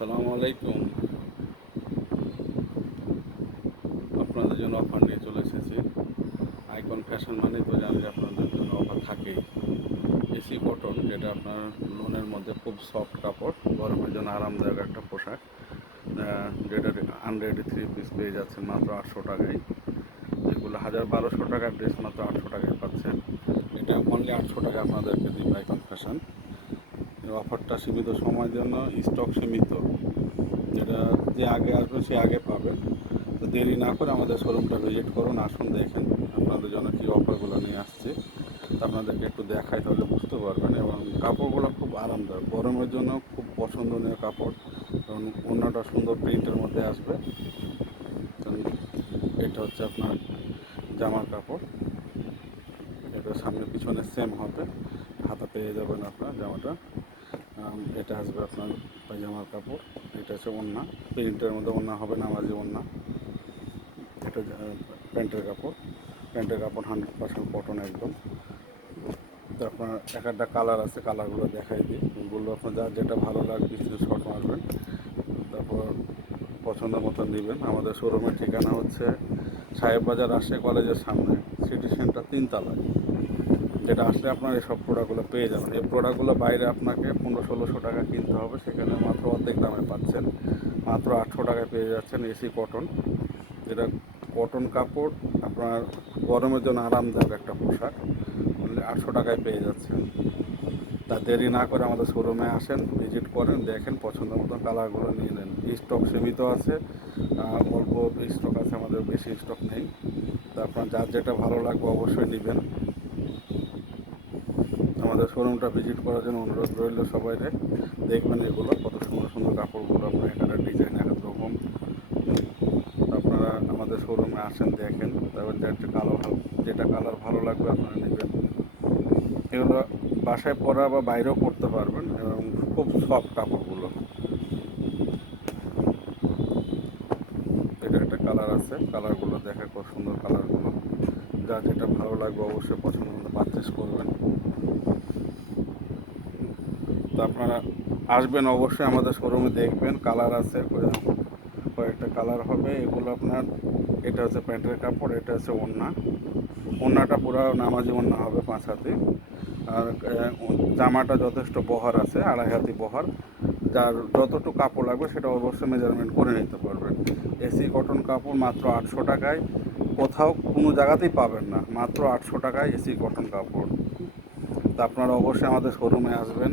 আসসালামু আলাইকুম। আপনাদের জন্য অফার নিয়ে চলে এসেছি। আইকন ফ্যাশন মানে তো জানি আপনাদের জন্য অফার থাকেই। এসি কটন যেটা আপনার লোনের মধ্যে খুব সফট কাপড়, গরমের জন্য আরামদায়ক একটা পোশাক। যেটা আনরেডি থ্রি পিস পেয়ে যাচ্ছেন মাত্র আটশো টাকায়। যেগুলো হাজার বারোশো টাকার ড্রেস মাত্র আটশো টাকায় পাচ্ছেন। এটা অনলি আটশো টাকা আপনাদেরকে দিই আইকন ফ্যাশন অফারটা সীমিত সময়ের জন্য স্টক সীমিত, যেটা যে আগে আসবে সে আগে পাবে। তো দেরি না করে আমাদের শোরুমটা ভিজিট করুন, আসুন, দেখেন আপনাদের জন্য কী অফারগুলো নিয়ে আসছে। আপনাদেরকে একটু দেখাই, তাহলে বুঝতে পারবেন। এবং কাপড়গুলো খুব আরামদায়ক, গরমের জন্য খুব পছন্দনীয় কাপড়। এবং অন্যটা সুন্দর প্রিন্টের মধ্যে আসবে। কারণ এটা হচ্ছে আপনার জামার কাপড়। এটা সামনে পিছনে সেম হবে। হাতা পেয়ে যাবেন আপনার জামাটা। এটা আসবে আপনার পায়জামার কাপড়, এটা হচ্ছে ওন্না। প্রিন্টের মধ্যে ওন্না হবে নামাজি ওন্না। এটা প্যান্টের কাপড়। প্যান্টের কাপড় হান্ড্রেড পার্সেন্ট কটন একদম। তো আপনার এক একটা কালার আছে কালারগুলো দেখাই দিই। বলল আপনার যার যেটা ভালো লাগবে কিছু শর্ট মারবেন। তারপর পছন্দ মতো নেবেন আমাদের শোরুমের ঠিকানা হচ্ছে সাহেব বাজার আসে কলেজের সামনে সিটি সেন্টার তিনতলায়। যেটা আসলে আপনার এই সব প্রোডাক্টগুলো পেয়ে যাবেন। এই প্রোডাক্টগুলো বাইরে আপনাকে পনেরো, ষোলোশো টাকা কিনতে হবে। সেখানে মাত্র অর্ধেক দামে পাচ্ছেন। মাত্র আটশো টাকায় পেয়ে যাচ্ছেন এসি কটন যেটা কটন কাপড়, আপনার গরমের জন্য আরামদায়ক একটা পোশাক। আটশো টাকায় পেয়ে যাচ্ছেন। তা দেরি না করে আমাদের শোরুমে আসেন ভিজিট করেন, দেখেন, পছন্দ মতো কালারগুলো নিয়ে নেন। স্টক সীমিত আছে অল্প স্টক আছে, আমাদের বেশি স্টক নেই। তা আপনার যার যেটা ভালো লাগবে অবশ্যই নেবেন। আমাদের শোরুমটা ভিজিট করার জন্য অনুরোধ রইল সবাই দেখবেন এগুলো, কত সুন্দর সুন্দর কাপড়গুলো আপনার এখানে ডিজাইন এক রকম। আপনারা আমাদের শোরুমে আসেন, দেখেন, তারপর যেটা কালার যেটা কালার ভালো লাগবে আপনারা নেবেন। এগুলো বাসায় পরা বা বাইরেও পরতে পারবেন, এবং খুব সফট কাপড়গুলো। এটা একটা কালার আছে কালারগুলো দেখে খুব সুন্দর কালারগুলো যা যেটা ভালো লাগবে অবশ্যই পছন্দ মতো পারচেস করবেন। তো আপনারা আসবেন অবশ্যই আমাদের শোরুমে দেখবেন কালার আছে কয়েকটা কালার হবে। এগুলো আপনার, এটা হচ্ছে প্যান্টের কাপড়, এটা হচ্ছে ওড়না। ওড়নাটা পুরো নামাজি ওড়না হবে পাঁচ হাতে। আর জামাটা যথেষ্ট বহর আছে, আড়াই হাতি বহর। যার যতটুকু কাপড় লাগবে সেটা অবশ্যই মেজারমেন্ট করে নিতে পারবেন। এসি কটন কাপড় মাত্র আটশো টাকায়। কোথাও কোনো জায়গাতেই পাবেন না, মাত্র আটশো টাকায় এসি কটন কাপড়। তা আপনারা অবশ্যই আমাদের শোরুমে আসবেন।